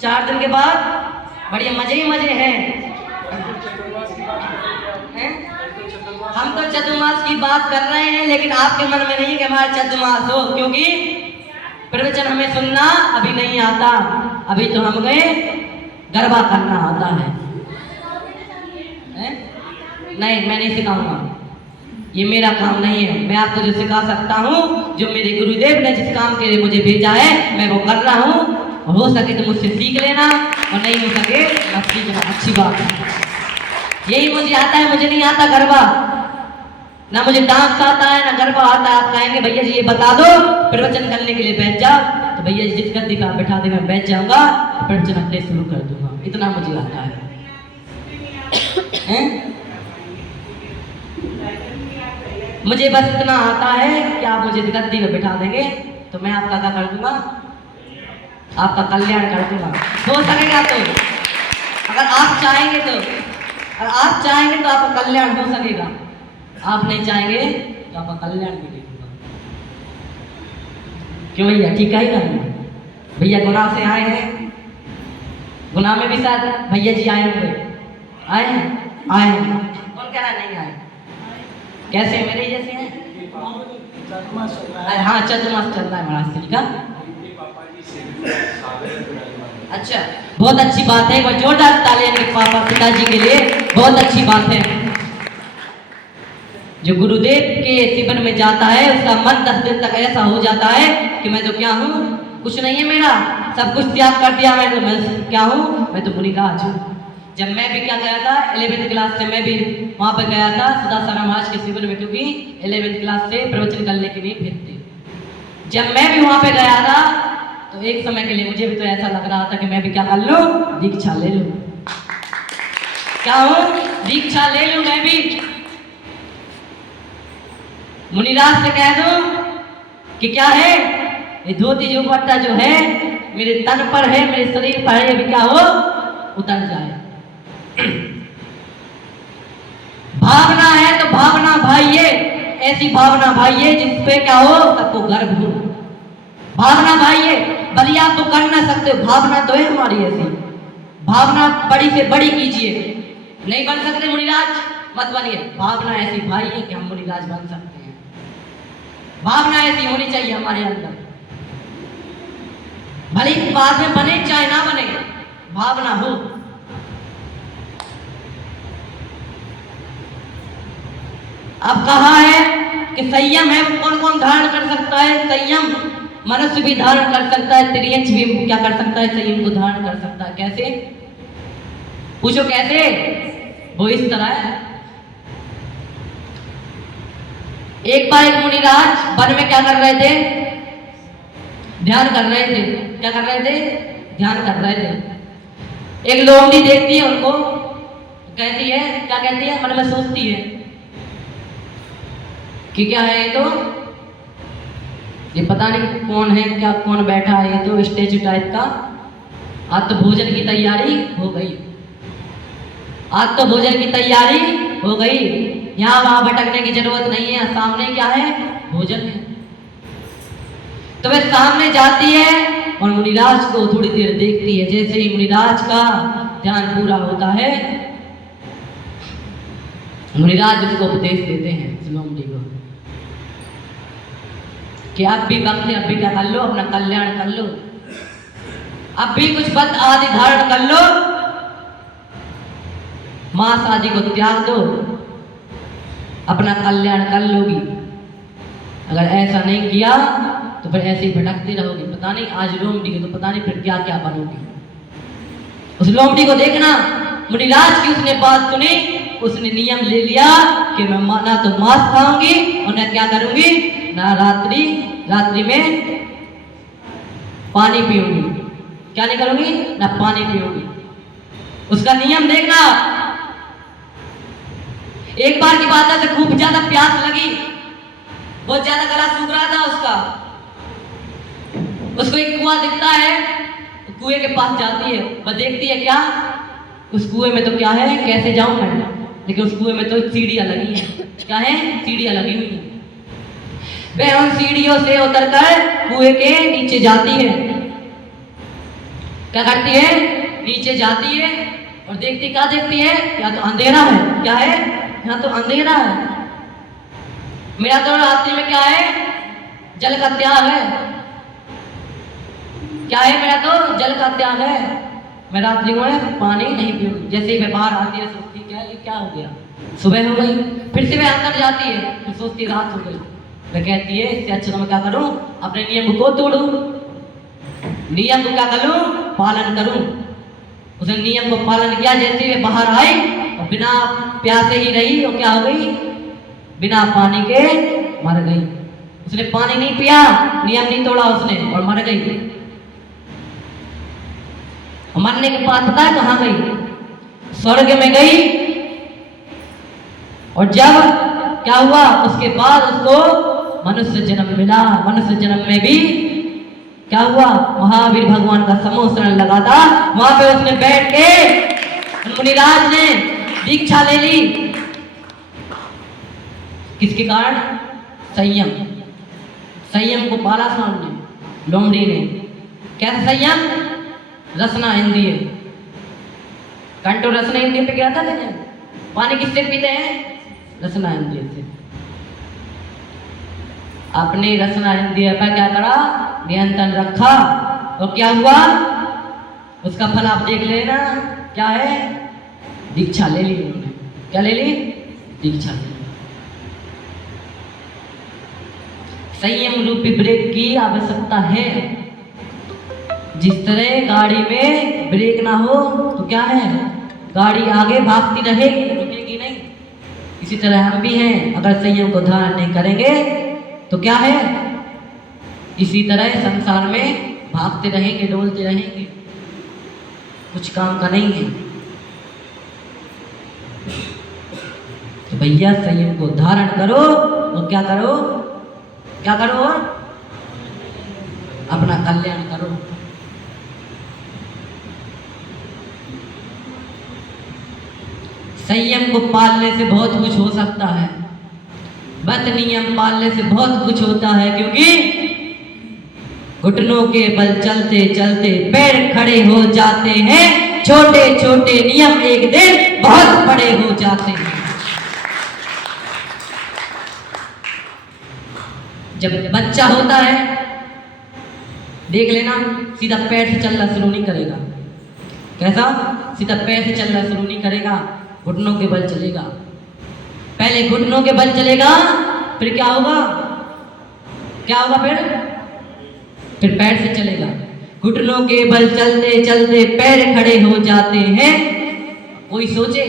4 दिन के बाद बढ़िया मजे ही मजे हैं। हम तो चतुर्मास की बात कर रहे हैं, लेकिन आपके मन में नहीं कि हमारा चतुर्मास हो, क्योंकि प्रवचन हमें सुनना अभी नहीं आता। अभी तो हमें गरबा करना आता है? नहीं, मैं नहीं सिखाऊंगा, ये मेरा काम नहीं है। मैं आपको जो सिखा सकता हूँ, जो मेरे गुरुदेव ने जिस काम के लिए मुझे भेजा है, मैं वो कर रहा हूँ। हो सके तो मुझसे सीख लेना, और नहीं हो सके मत सीखना, अच्छी बात है। यही मुझे आता है, मुझे नहीं आता गरबा, ना मुझे डांस आता है, ना गरबा आता है। आप कहेंगे भैया जी ये बता दो, प्रवचन करने के लिए बैठ जाओ, तो भैया जी जिस गद्दी पे बैठा देगा बैठ जाऊंगा, प्रवचन अपने शुरू कर दूंगा। इतना मुझे आता है, हैं? मुझे बस इतना आता है कि आप मुझे गद्दी में बैठा देंगे तो मैं आपका क्या कर दूंगा, आपका कल्याण कर दूंगा। हो सकेगा तो, अगर आप चाहेंगे तो, अगर आप चाहेंगे तो आपका कल्याण हो सकेगा। आप नहीं चाहेंगे तो आपका कल्याण भी नहीं होगा। क्यों भैया, ठीक है ही ना? भैया गुनाह से आए हैं, गुनाह में भी शायद भैया जी आए होंगे। आए हैं? आए हैं। कौन कह रहा नहीं आए? कैसे मेरे जैसे हैं? हाँ, चतुर्मास चल रहा है महाराज श्री का। अच्छा, बहुत अच्छी बात है। एक बार जोरदार तालियां के पापा पिताजी के लिए, बहुत अच्छी बात है। जो गुरुदेव के शिविर में जाता है उसका मन 10 दिन तक ऐसा हो जाता है कि मैं तो क्या हूँ, कुछ नहीं है मेरा, सब कुछ त्याग कर दिया। मैं क्या हूँ, मैं तो मुनिराज हूँ। जब मैं भी क्या गया था 11वीं क्लास से, मैं भी वहाँ पर गया था सुदासाराम महाराज के शिविर में, क्योंकि 11वीं क्लास से प्रवचन करने के लिए भेजते। जब मैं भी वहाँ पे गया था तो एक समय के लिए मुझे भी तो ऐसा लग रहा था कि मैं भी क्या कर लूँ, दीक्षा ले लूँ। क्या हूँ, दीक्षा ले लूँ मैं भी। मुनिराज से कह दूं कि क्या है, ये धोती दुपट्टा जो है मेरे तन पर है, मेरे शरीर पर है, ये भी क्या हो, उतर जाए। भावना है तो भावना भाइये, ऐसी भावना भाइये जिसपे क्या हो, सबको गर्व हो। भावना भाइये, भले आप तो कर ना सकते हो, भावना तो है हमारी ऐसी। भावना बड़ी से बड़ी कीजिए। नहीं बन सकते मुनिराज, मत बनिए। भावना ऐसी भाइये कि हम मुनिराज बन सकते हैं। भावना ऐसी होनी चाहिए हमारे अंदर, भले बाद में बने चाहे ना बने, भावना हो। अब कहा है कि संयम है, कौन कौन धारण कर सकता है? संयम मनुष्य भी धारण कर सकता है, त्रियंच भी क्या कर सकता है, संयम को धारण कर सकता है। कैसे? पूछो कैसे? वो इस तरह है। एक बार एक मुनिराज वन में क्या कर रहे थे, ध्यान कर रहे थे। क्या कर रहे थे? ध्यान कर रहे थे। एक लोमड़ी देखती है उनको, कहती है, क्या कहती है, मन में सोचती है कि क्या है ये, तो ये पता नहीं कौन है, क्या कौन बैठा है, ये तो स्टेचू टाइप का। आज तो भोजन की तैयारी हो गई, आज तो भोजन की तैयारी हो गई, यहाँ वहां भटकने की जरूरत नहीं है, सामने क्या है, भोजन है। तो वह सामने जाती है और मुनिराज को थोड़ी देर देखती है। जैसे ही मुनिराज का ध्यान पूरा होता है, मुनिराज उसको उपदेश देते हैं लोमड़ी को कि अब भी वक्त है, अब भी क्या कर लो, अपना कल्याण कर लो, अब भी कुछ पद आदि धारण कर लो, मांस आदि को त्याग दो, अपना कल्याण कर लोगी। अगर ऐसा नहीं किया तो फिर ऐसे ही भटकते रहोगे। पता नहीं आज लोमड़ी को तो पता नहीं फिर क्या क्या बनोगी। उस लोमड़ी को देखना, मुनिराज की उसने बात सुनी, उसने नियम ले लिया कि मैं ना तो मांस खाऊंगी और ना क्या करूंगी, ना रात्रि में पानी पीऊंगी। क्या नहीं करूंगी, ना पानी पीऊंगी। उसका नियम देखना। एक बार की बात है तो खूब ज्यादा प्यास लगी, बहुत ज्यादा गला सूख रहा था उसका। उसको एक कुआं दिखता है, कुएं के पास जाती है, वह देखती है क्या, उस कुएं में तो क्या है, कैसे जाऊं मैं, लेकिन उस कुएं में तो सीढ़ियां लगी हैं। क्या है? सीढ़ियां लगी हुई हैं। वह उन सीढ़ियों से उतरकर कुएं के नीचे जाती है। क्या करती है, नीचे जाती है और देखती, क्या देखती है, या तो अंधेरा है, क्या है, यहाँ तो अंधेरा है। मेरा तो रात्रि में क्या है, जल का त्याग है, क्या है, मेरा तो जल का त्याग है। मैं रात्रि में पानी नहीं पीऊंगी। जैसे ही मैं बाहर आती है सोचती क्या ये क्या हो गया, सुबह हो गई, फिर से वह अंदर जाती है, फिर सोचती रात हो गई। वह कहती है इससे अच्छा तो मैं क्या करूं, अपने नियम को तोड़ूं, नियम को क्या करूं, पालन करूं। उसने नियम को पालन किया। जैसे वे बाहर आई और बिना प्यासे ही रही और क्या हो गई, बिना पानी के मर गई। उसने पानी नहीं पिया, नियम नहीं तोड़ा उसने और मर गई। मरने के बाद पता है कहाँ गई, स्वर्ग में गई। और जब क्या हुआ, उसके बाद उसको मनुष्य जन्म मिला। मनुष्य जन्म में भी क्या हुआ, महावीर भगवान का समूह शरण लगा था, वहां पे उसने बैठ के मुनिराज ने दीक्षा ले ली। किसके कारण, संयम, संयम को पाला सामने लोमड़ी ने। कैसे संयम, रसना इंद्रिय, कंटो रसना इंद्रिय पे गया था लेने। पानी किससे पीते हैं, रसना इंद्रिय से। अपनी रसना इंद्रिय पर क्या करा, नियंत्रण रखा और क्या हुआ, उसका फल आप देख लेना क्या है, दीक्षा ले ली उन्होंने। क्या ले ली, दीक्षा ले ली। संयम रूपी ब्रेक की आवश्यकता है। जिस तरह गाड़ी में ब्रेक ना हो तो क्या है, गाड़ी आगे भागती रहेगी, रुकेगी नहीं। इसी तरह हम भी हैं, अगर संयम को धारण नहीं करेंगे तो क्या है, इसी तरह संसार में भागते रहेंगे, डोलते रहेंगे, कुछ काम का नहीं है। तो भैया संयम को धारण करो और क्या करो, क्या करो, अपना कल्याण करो। संयम को पालने से बहुत कुछ हो सकता है, बत नियम पालने से बहुत कुछ होता है। क्योंकि घुटनों के बल चलते चलते पैर खड़े हो जाते हैं, छोटे छोटे नियम एक दिन बहुत बड़े हो जाते हैं। जब बच्चा होता है देख लेना, सीधा पैर से चलना शुरू नहीं करेगा। कैसा, सीधा पैर से चलना शुरू नहीं करेगा, घुटनों के बल चलेगा। पहले घुटनों के बल चलेगा, फिर क्या होगा, क्या होगा, फिर पैर से चलेगा। घुटनों के बल चलते चलते पैर खड़े हो जाते हैं। कोई सोचे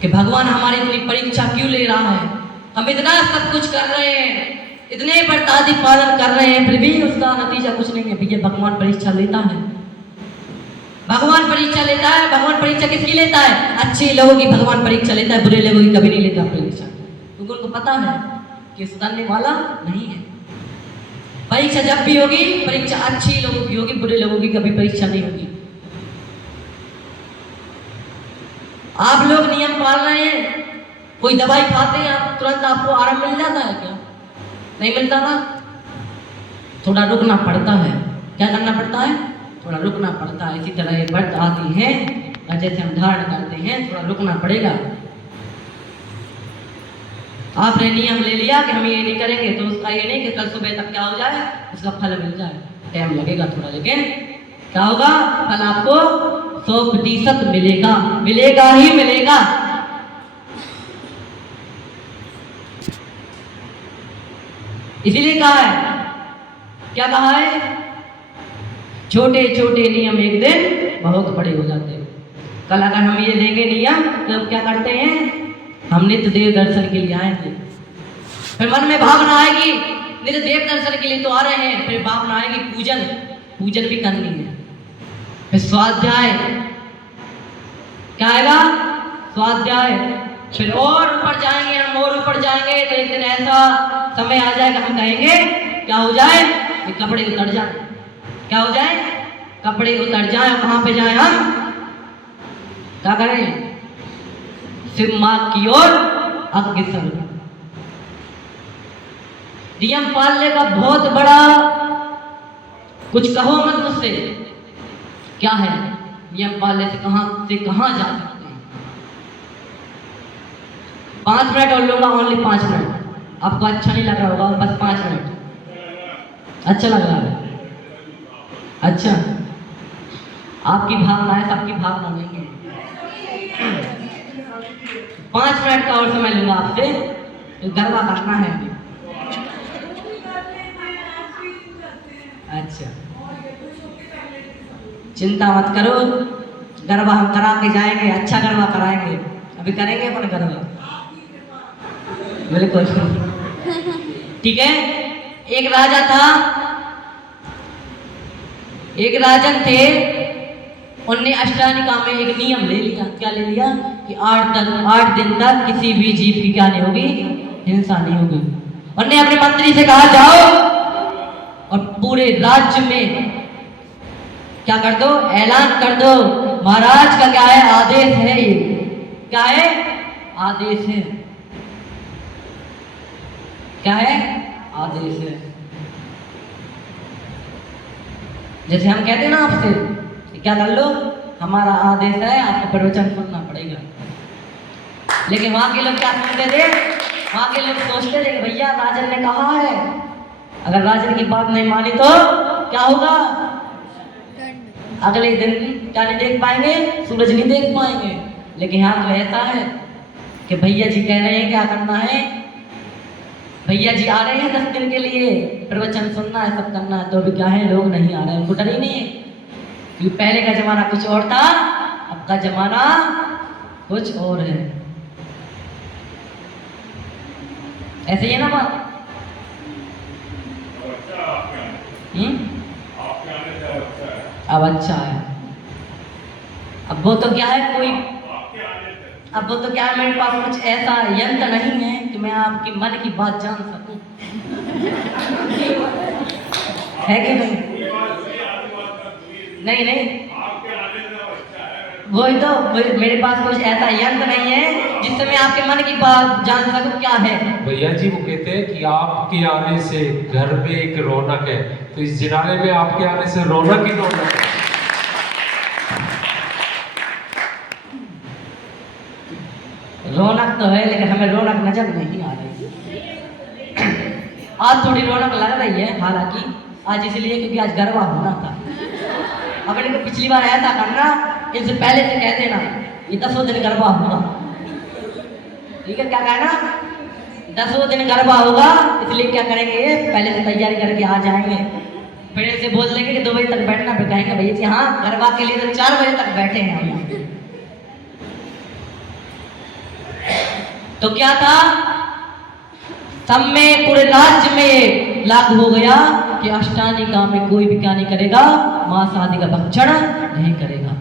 कि भगवान हमारी इतनी परीक्षा क्यों ले रहा है, हम इतना सब कुछ कर रहे हैं, इतने व्रतादि पालन कर रहे हैं, फिर भी उसका नतीजा कुछ नहीं है। भैया भगवान परीक्षा लेता है, भगवान परीक्षा लेता है। भगवान परीक्षा किसकी लेता है, अच्छे लोगों की भगवान परीक्षा लेता है, बुरे लोगों की कभी नहीं लेता परीक्षा। क्योंकि उनको पता है कि सुधरने वाला नहीं है। परीक्षा जब भी होगी, परीक्षा अच्छी लोगों की होगी, बुरे लोगों की कभी परीक्षा नहीं होगी। आप लोग नियम पाल रहे हैं, कोई दवाई खाते हैं आप, तुरंत आपको आराम मिल जाता है क्या, नहीं मिलता ना, थोड़ा रुकना पड़ता है। क्या करना पड़ता है, थोड़ा रुकना पड़ता है। इसी तरह एक व्रत आती है और जैसे हम धारण करते हैं, थोड़ा रुकना पड़ेगा। आपने नियम ले लिया कि हम ये नहीं करेंगे, तो उसका ये नहीं कि कल सुबह तक क्या हो जाए, उसका फल मिल जाए, टाइम लगेगा थोड़ा, लेकिन क्या होगा, फल आपको 100% मिलेगा, मिलेगा ही मिलेगा। इसीलिए कहा है, क्या कहा है, छोटे छोटे नियम एक दिन बहुत बड़े हो जाते हैं। कल अगर हम ये लेंगे नियम तो हम क्या करते हैं, हम नित्य देव दर्शन के लिए आएंगे, फिर मन में भावना आएगी नित्य देव दर्शन के लिए तो आ रहे हैं, फिर भावना आएगी पूजन, पूजन भी करनी है। फिर स्वाध्याय, क्या आएगा, स्वाध्याय। फिर और ऊपर जाएंगे हम, और ऊपर जाएंगे तो एक दिन ऐसा समय आ जाएगा, हम कहेंगे क्या हो जाए, ये कपड़े उतर जाए, क्या हो जाए, कपड़े उतर जाए। कहाँ पे जाए हम, क्या करें, शिव माँ की ओर अग्रसर। नियम पालने का बहुत बड़ा, कुछ कहो मत मुझसे, क्या है, यमपाल से कहाँ जा सकते हैं। 5 मिनट और लूंगा, ओनली 5 मिनट। आपको अच्छा नहीं लग रहा होगा, बस 5 मिनट। अच्छा लग रहा है? अच्छा, आपकी भावना है, सबकी भावना नहीं है। 5 मिनट का और समय लूंगा आपसे, तो गरबा करना है। अच्छा, चिंता मत करो, गरबा हम करा के जाएंगे, अच्छा गरबा कराएंगे। अभी करेंगे अपन गरबा, बिल्कुल। ठीक है। एक राजा था, एक राजन थे, उनने अष्टानिका में एक नियम ले लिया। क्या ले लिया? कि 8 दिन तक किसी भी जीव की क्या नहीं होगी, हिंसा नहीं होगी। उन्होंने अपने मंत्री से कहा, जाओ और पूरे राज्य में क्या कर दो, ऐलान कर दो, महाराज का क्या है, आदेश है। ये क्या है? आदेश है। क्या है? आदेश है। जैसे हम कहते हैं ना आपसे, क्या कर लो, हमारा आदेश है, आपको प्रवचन सुनना पड़ेगा। लेकिन वहां के लोग क्या सोचते थे? वहां के लोग सोचते थे कि भैया राजन ने कहा है, अगर राजन की बात नहीं मानी तो क्या होगा, अगले दिन क्या नहीं देख पाएंगे, सूरज नहीं देख पाएंगे। लेकिन यहाँ तो ऐसा है कि भैया जी कह रहे हैं क्या करना है, भैया जी आ रहे हैं 10 दिन के लिए, प्रवचन सुनना है, सब करना है, तो अभी क्या है, लोग नहीं आ रहे हैं, उनको डर ही नहीं है। क्योंकि पहले का जमाना कुछ और था, अब का जमाना कुछ और है। ऐसे ही है ना बात? अब अच्छा है। अब वो तो क्या है, कोई अब वो तो क्या है, मेरे पास कुछ ऐसा यंत्र नहीं है कि मैं आपकी मन की बात जान सकूं। है कि नहीं? नहीं नहीं, वही तो, मेरे पास कुछ ऐसा यंत्र नहीं है जिससे मैं आपके मन की बात जान सकूं। क्या है? भैया जी वो कहते हैं कि आपके आने से घर में एक रौनक है, तो इस जिनाले में आपके आने से रौनक ही रौनक है। रौनक तो है, लेकिन हमें रौनक नजर नहीं आ रही। आज थोड़ी रौनक लग रही है, हालांकि आज इसलिए क्योंकि आज गरबा होना था। अब इनको पिछली बार ऐसा करना, इनसे पहले से कहते ना, ये 10 दिन गरबा होगा। ठीक है, क्या कहना, 10 दिन गरबा होगा, इसलिए क्या करेंगे, पहले से तैयारी करके आ जाएंगे। फिर इनसे बोल देंगे कि 2 बजे तक बैठना, फिर कहेंगे भैया जी हाँ गरबा के लिए तो 4 बजे तक बैठे हैं हम। तो क्या था, सब में, पूरे राज्य में लागू हो गया कि अष्टानिका में कोई भी क्या नहीं करेगा, मांस आदि का भक्षण नहीं करेगा।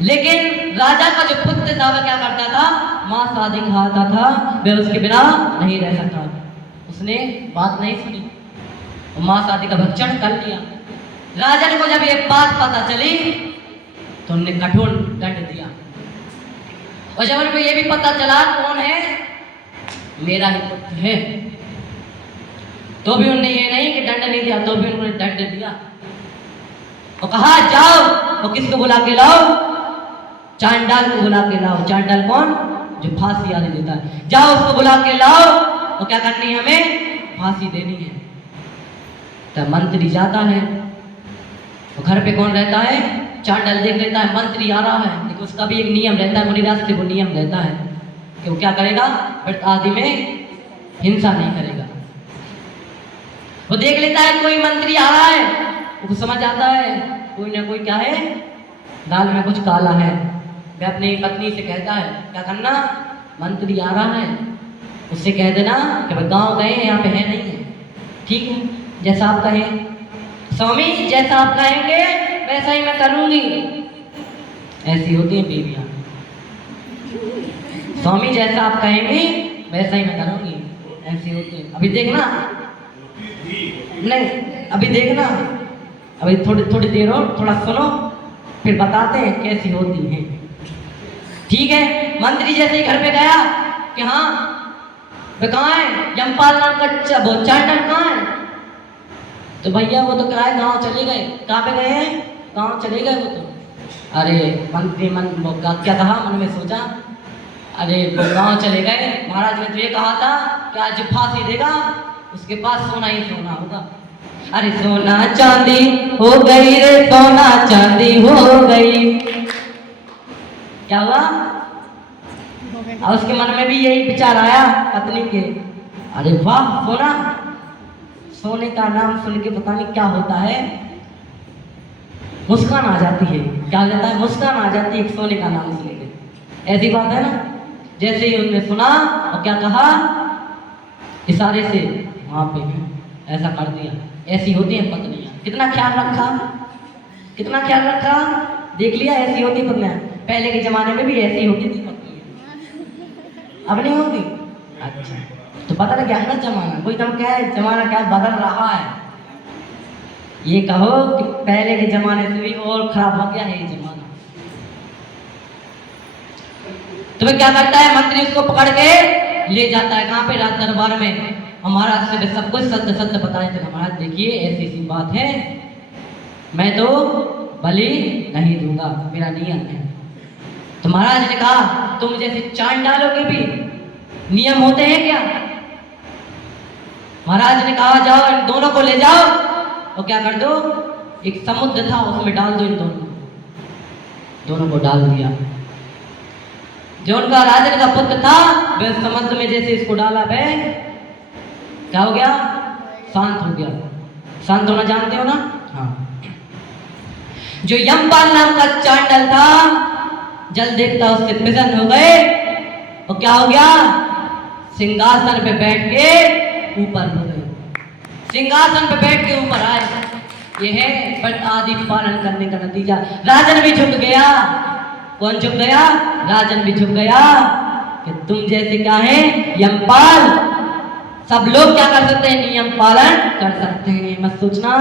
लेकिन राजा का जो पुत्र था वह क्या करता था, मांस आदि खाता था, वह उसके बिना नहीं रह सकता। उसने बात नहीं सुनी, मांस आदि का भक्षण कर लिया। राजा को जब ये बात पता चली तो उन्होंने कठोर दंड दिया। और जब उनको ये भी पता चला कौन है, मेरा ही पुत्र है, तो भी उन्होंने ये नहीं कि दंड नहीं दिया, तो भी उन्होंने दंड दिया। और कहा जाओ, वो किसको बुला के लाओ, चांडाल को बुला के लाओ। चांडाल कौन? जो फांसी आदि देता है। जाओ उसको बुला के लाओ, वो क्या करनी है, हमें फांसी देनी है। तब मंत्री जाता है, तो घर पे कौन रहता है, चांडाल देख लेता है मंत्री आ रहा है, लेकिन उसका भी एक नियम रहता है, मुनिराज से वो नियम रहता है कि वो क्या करेगा, व्रत आदि में हिंसा नहीं करेगा। वो देख लेता है कोई मंत्री आ रहा है, वो समझ आता है कोई ना कोई क्या है, दाल में कुछ काला है। वह अपनी पत्नी से कहता है क्या करना, मंत्री आ रहा है, उससे कह देना कि भाई गाँव गए हैं, यहाँ पे है नहीं है। ठीक है, जैसा आप कहें स्वामी, जैसा आप कहेंगे वैसा ही मैं करूंगी। ऐसी होती है बीवियां, स्वामी जैसा आप कहेंगे वैसा ही मैं करूंगी, ऐसी होती है। अभी देखना, नहीं अभी देखना, अभी थोड़ी देर और थोड़ा सुनो, फिर बताते हैं कैसी होती है। ठीक है, मंत्री जैसे ही घर पे गया कि हाँ वे कहाँ है, यमपाल नाम का वो चांडाल कहाँ है। तो भैया वो तो क्या है, गाँव चले गए। कहाँ पे गए हैं? गाँव चले गए वो तो। अरे मंत्री मन वो क्या कहा, मन में सोचा, अरे वो गाँव चले गए, महाराज ने तो ये कहा था कि आज जो फांसी देगा उसके पास सोना ही सोना होगा। अरे सोना चांदी हो गई रे, सोना चांदी हो गई। क्या हुआ? और उसके मन में भी यही विचार आया पत्नी के, अरे वाह सोना, सोने का नाम सुन के पता नहीं क्या होता है, मुस्कान आ जाती है। क्या हो जाता है? मुस्कान आ जाती है सोने का नाम सुन के। ऐसी बात है ना। जैसे ही उन्होंने सुना और क्या कहा, इशारे से वहां पे ऐसा कर दिया। ऐसी होती है पत्नियां। कितना ख्याल रखा, कितना ख्याल रखा, देख लिया ऐसी होती पत्नियां। पहले के जमाने में भी ऐसी होती थी पत्नियां, अब नहीं होती। अच्छा, तो पता लग गया ना जमाना, कोई तुम क्या है, जमाना क्या बदल रहा है। ये कहो कि पहले के जमाने से भी और खराब हो गया है ये जमाना। तुम्हें क्या करता है, मंत्री उसको पकड़ के ले जाता है कहाँ पे, राज दरबार में। हमारा से सब कुछ सत्य सत्य बताए थे। महाराज देखिए ऐसी सी बात है, मैं तो बलि नहीं दूंगा, मेरा नियम है। तो महाराज ने कहा तुम जैसे चांद डालोगे भी नियम होते हैं क्या? महाराज ने कहा जाओ इन दोनों को ले जाओ और क्या कर दो, एक समुद्र था उसमें डाल दो इन दोनों को डाल दिया। जो उनका राजन का पुत्र था वह समुद्र में जैसे इसको डाला वह क्या हो गया, शांत हो गया। शांत होना जानते हो ना? हाँ। जो यमपाल नाम का चांडल था जल देखता उससे प्रसन्न हो गए और क्या हो गया, सिंहासन पे बैठ के ऊपर हो गए। सिंहासन पे बैठ के ऊपर आए। यह है व्रत आदि पालन करने का नतीजा। राजन भी झुक गया। कौन झुक गया? राजन भी झुक गया कि तुम जैसे क्या है यमपाल, सब लोग क्या कर सकते हैं, नियम पालन कर सकते हैं। मत सोचना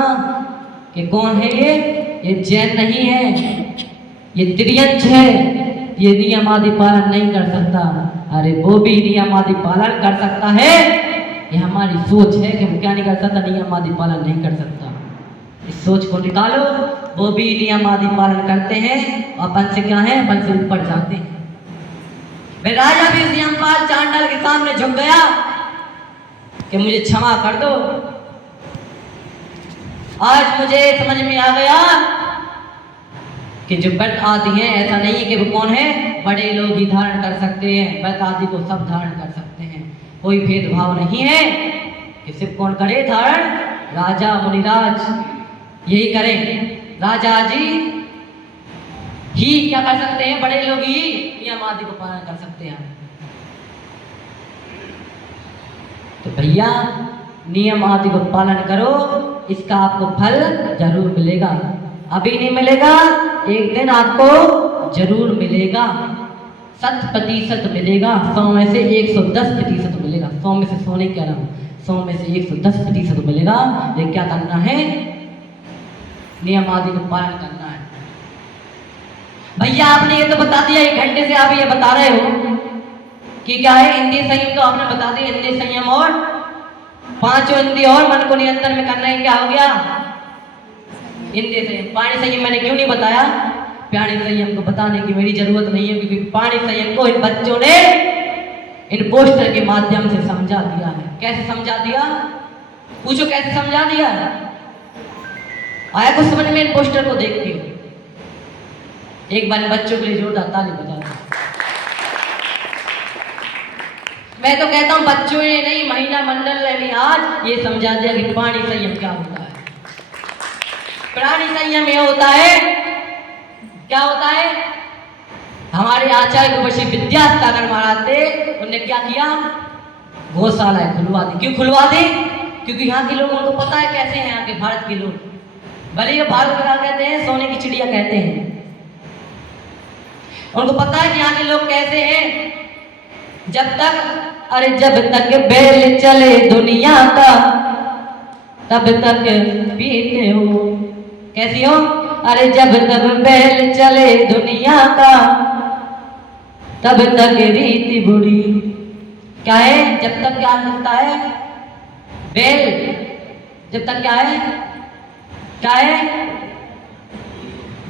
कि कौन है ये जैन नहीं है, ये त्रियंश है, ये नियम आदि पालन नहीं कर सकता। अरे वो भी नियम आदि पालन कर सकता है। ये हमारी सोच है कि वो क्या नहीं कर सकता, नियम आदि पालन नहीं कर सकता। इस सोच को निकालो। वो भी नियम आदि पालन करते हैं और अपन से क्या है, अपन से ऊपर जाते हैं। वे राजा भी इस यमपाल चांडाल के सामने झुक गया कि मुझे क्षमा कर दो। आज मुझे समझ में आ गया कि जो व्रत आदि हैं ऐसा नहीं है कि वो कौन है, बड़े लोग ही धारण कर सकते हैं। व्रत आदि को सब धारण कर सकते हैं, कोई भेदभाव नहीं है कि सिर्फ कौन करे धारण, राजा मुनिराज यही करें। राजा जी ही क्या कर सकते हैं, बड़े लोग ही नियम आदि को पालन कर सकते हैं। तो भैया नियम आदि को पालन करो, इसका आपको फल जरूर मिलेगा। अभी नहीं मिलेगा, एक दिन आपको जरूर मिलेगा। 100% मिलेगा। 100 में से 110% मिलेगा। 100 में से 100 नहीं कह रहा हूँ, 100 में से 110% मिलेगा। ये क्या करना है, नियम आदि को पालन करना है। भैया आपने ये तो बता दिया, 1 घंटे से आप ये बता रहे हो कि क्या है, इंद्रिय संयम तो आपने बता दिया, इंद्रिय संयम और 5 इंद्रिय और मन को नियंत्रण में करना है। क्या हो गया, इंद्रिय संयम। पाणी संयम मैंने क्यों नहीं बताया, पाणी संयम को बताने की मेरी जरूरत नहीं है, क्योंकि पाणी संयम को इन बच्चों ने इन पोस्टर के माध्यम से समझा दिया है। कैसे समझा दिया, पूछो कैसे समझा दिया? आया कुछ समझ में इन पोस्टर को देख के? एक बार बच्चों के लिए जोरदार ताली बजा दो। मैं तो कहता हूं बच्चों ने नहीं, महिला मंडल ने भी आज ये समझा दिया कि पाणी संयम क्या होता है। प्राणी संयम ये होता है, क्या होता है, हमारे आचार्य गुरुश्री विद्यासागर महाराज थे, उन्होंने क्या किया, गौशाला खुलवा दी। क्यों खुलवा दी? क्योंकि यहाँ के लोगों को पता है कैसे हैं यहाँ के भारत के लोग, भले ये भारत में क्या कहते हैं, सोने की चिड़िया कहते हैं। उनको पता है कि यहाँ के लोग कैसे हैं। जब तक बैल चले दुनिया का तब तक पीते हो। कैसी हो? अरे जब तक बैल चले दुनिया का तब तक रीति बुरी। क्या है, जब तक क्या चलता है, बैल जब तक क्या है क्या है,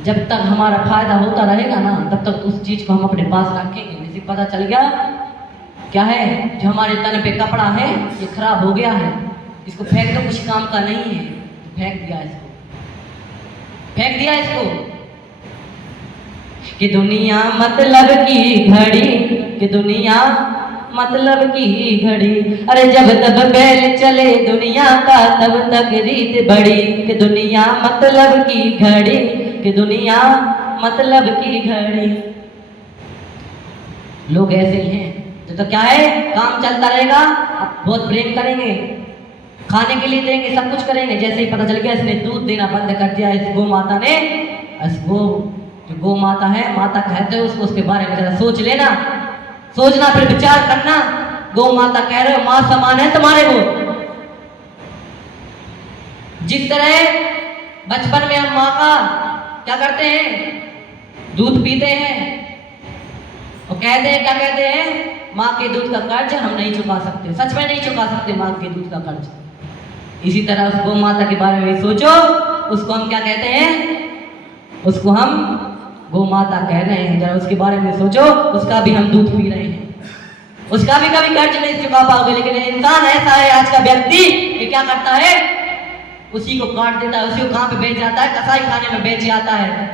जब तक हमारा फायदा होता रहेगा ना तब तक उस चीज को हम अपने पास रखेंगे। जैसे पता चल गया क्या है, जो हमारे तन पे कपड़ा है ये खराब हो गया है, इसको फेंक दो, कुछ काम का नहीं है, फेंक दिया इसको, फेंक दिया इसको। कि दुनिया मतलब की घड़ी, कि दुनिया मतलब की घड़ी, अरे जब तब बैल चले दुनिया का तब तक रीत बड़ी। कि दुनिया मतलब की घड़ी, कि दुनिया मतलब की घड़ी। लोग ऐसे ही हैं तो क्या है, काम चलता रहेगा, बहुत प्रेम करेंगे, खाने के लिए देंगे, सब कुछ करेंगे। जैसे ही पता चल गया इसने दूध देना बंद कर दिया, इस गौ माता ने, जो गौ माता है, माता कहते हो उसको, उसके बारे में जरा सोच लेना, सोचना, फिर विचार करना। गौ माता कह रहे हो, मां समान है तुम्हारे को। जिस तरह बचपन में हम माँ का क्या करते हैं, दूध पीते हैं और कहते हैं, क्या कहते हैं, माँ के दूध का कर्ज हम नहीं चुका सकते, सच में नहीं चुका सकते माँ के दूध का कर्ज। इसी तरह उस गौ माता के बारे में सोचो, उसको हम क्या कहते हैं, उसको हम गौ माता कह रहे हैं। जरा उसके बारे में सोचो, उसका भी हम दूध पी रहे हैं, उसका भी कभी कर्ज नहीं चुका पाओगे। लेकिन इंसान ऐसा है आज का व्यक्ति कि क्या करता है, उसी को काट देता है, उसी को कहां पे बेच जाता है, कसाई खाने में बेच जाता है।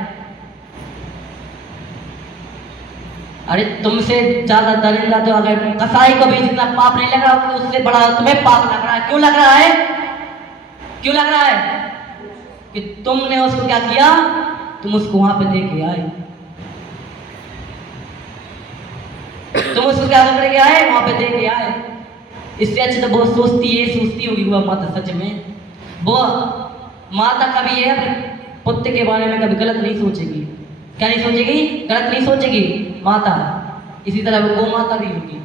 अरे तुमसे ज्यादा दरिंदा तो अगर कसाई को भी जितना पाप नहीं लग रहा तो उससे बड़ा तुम्हें पाप लग रहा है। क्यों लग रहा है, क्यों लग रहा है, कि तुमने उसको क्या किया, तुम उसको वहां पे दे के आए, तुम उसको क्या कर के आए, वहां पे दे के आए। इससे अच्छे तो बहुत सोचती होगी वो माता, सच में वो माता कभी है अपने पुत्र के बारे में कभी गलत नहीं सोचेगी। क्या नहीं सोचेगी, गलत नहीं सोचेगी माता। इसी तरह वो गौ माता भी होगी,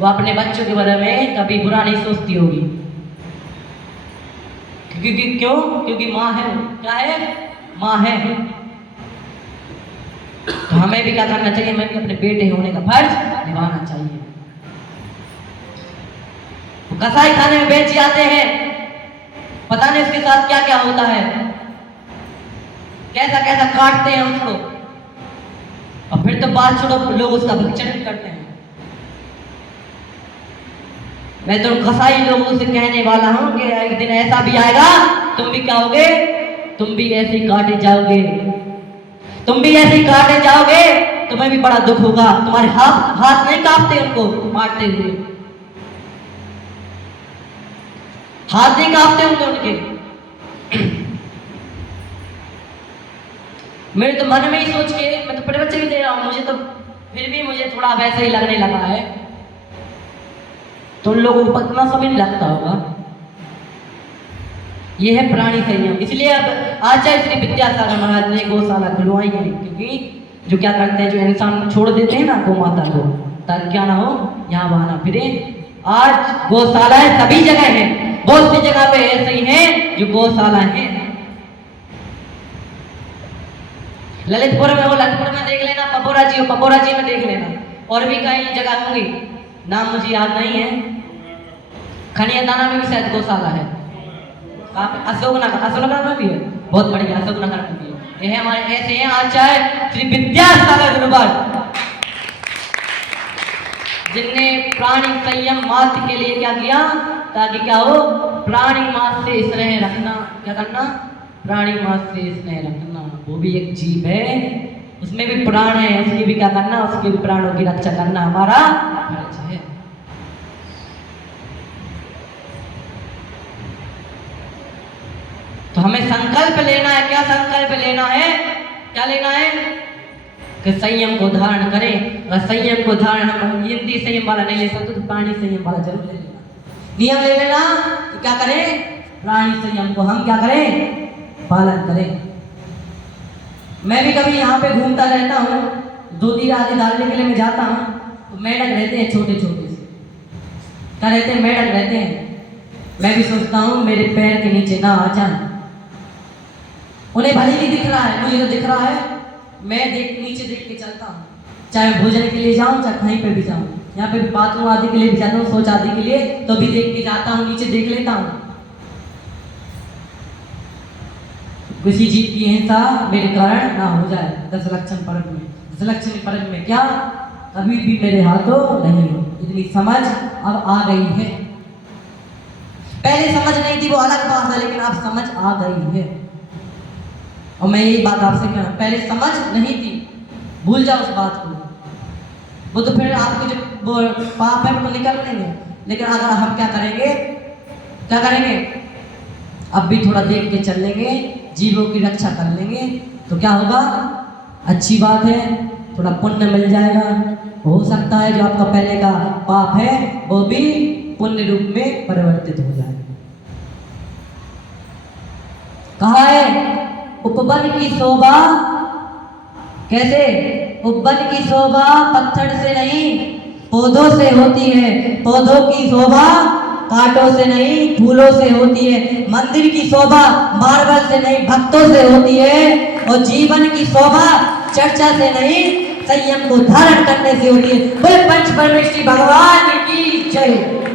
वो अपने बच्चों के बारे में कभी बुरा नहीं सोचती होगी। क्योंकि माँ है, क्या है, माँ है। तो हमें भी क्या करना चाहिए, हमें भी अपने बेटे होने का फर्ज निभाना चाहिए। कसाई खाने में बेच जाते हैं, पता नहीं उसके साथ क्या क्या होता है, कैसा कैसा काटते हैं उसको, और फिर तो बात छोड़ो, लोग उसका भक्षण भी करते हैं। मैं तो कसाई लोगों से कहने वाला हूं कि एक दिन ऐसा भी आएगा, तुम भी क्या होगे, तुम भी ऐसे ही काटे जाओगे, तुम भी ऐसे ही काटे जाओगे, तुम्हें भी बड़ा दुख होगा। तुम्हारे हाथ नहीं कांपते उनको मारते हुए, हाथ नहीं कांपते होंगे उनके। मेरे तो मन में ही सोच के, मैं तो बड़े बच्चे भी दे रहा हूं, मुझे तो फिर भी मुझे थोड़ा वैसा ही लगने लगा है। तो उन लोगों को पतना समय नहीं लगता होगा। ये है प्राणी संयम। इसलिए अब आचार्य श्री विद्यासागर महाराज ने गौशाला खुलवाई है, क्योंकि जो क्या करते हैं, जो इंसान छोड़ देते हैं ना गौ माता को, ताकि क्या ना हो, यहाँ वहां ना फिरे। आज गौशालाएं सभी जगह है, बहुत सी जगह पे ऐसे ही है जो गौशाला है। ललितपुर में हो, ललितपुर में देख लेना, पपोरा जी हो, पपोरा जी में देख लेना, और भी कई जगह होंगी, नाम मुझे याद नहीं है। खनिया दाना में भी शायद गौशाला है, अशोकनगर में भी है, बहुत बढ़िया, अशोकनगर में भी है। ये हमारे ऐसे हैं आचार्य श्री विद्यासागर गुरुवर, जिनने प्राणी संयम मात्र के लिए क्या किया, ताकि क्या हो, प्राणी मात्र से स्नेह रखना, क्या करना, प्राणी मात्र से स्नेह रखना। वो भी एक जीव है, उसमें भी प्राण है, उसकी भी क्या करना, उसके भी प्राणों की रक्षा करना हमारा फर्ज है। तो हमें संकल्प लेना है, क्या संकल्प लेना है, क्या लेना है, कि संयम को धारण करें। और संयम को धारण हम हिंदी संयम वाला नहीं ले सकते तो प्राणी संयम वाला जरूर ले लेना, नियम ले लेना कि क्या करें, प्राणी संयम को हम क्या करें, पालन करें। मैं भी कभी यहाँ पे घूमता रहता हूँ, दूधी आदि डालने के लिए मैं जाता हूँ, तो मेढक रहते हैं छोटे छोटे से, क्या रहते हैं, मेढक रहते हैं। मैं भी सोचता हूँ मेरे पैर के नीचे ना आ जाए, उन्हें भले ही दिख रहा है, मुझे तो दिख रहा है, मैं नीचे देख के चलता हूँ, चाहे भोजन के लिए जाऊँ चाहे कहीं पे भी जाऊँ, यहाँ पे बाथरूम आदि के लिए भी जाता हूँ, शौच आदि के लिए, तो भी देख के जाता हूँ, नीचे देख लेता हूँ। किसी जीव की हिंसा मेरे कारण ना हो जाए। 10 लक्षण पर्व में, 10 लक्षण पर्व में क्या कभी भी मेरे हाथों नहीं हो, इतनी समझ अब आ गई है। पहले समझ नहीं थी वो अलग बात है, लेकिन अब समझ आ गई है। और मैं यही बात आपसे कह रहा हूं, पहले समझ नहीं थी, भूल जाओ उस बात को। वो तो फिर आपके जो वो पाप है वो तो निकल लेंगे, लेकिन अगर हम क्या करेंगे, क्या करेंगे, अब भी थोड़ा देख के चल लेंगे, जीवों की रक्षा कर लेंगे, तो क्या होगा, अच्छी बात है, थोड़ा पुण्य मिल जाएगा। हो सकता है जो आपका पहले का पाप है वो भी पुण्य रूप में परिवर्तित हो जाए। कहा है उपवन की शोभा, कैसे, उपवन की शोभा पत्थर से नहीं पौधों से होती है, पौधों की शोभा कांटों से नहीं फूलों से होती है, मंदिर की शोभा मार्बल से नहीं भक्तों से होती है, और जीवन की शोभा चर्चा से नहीं संयम को धारण करने से होती है। बोले पंच परमेश्वरी भगवान की जय।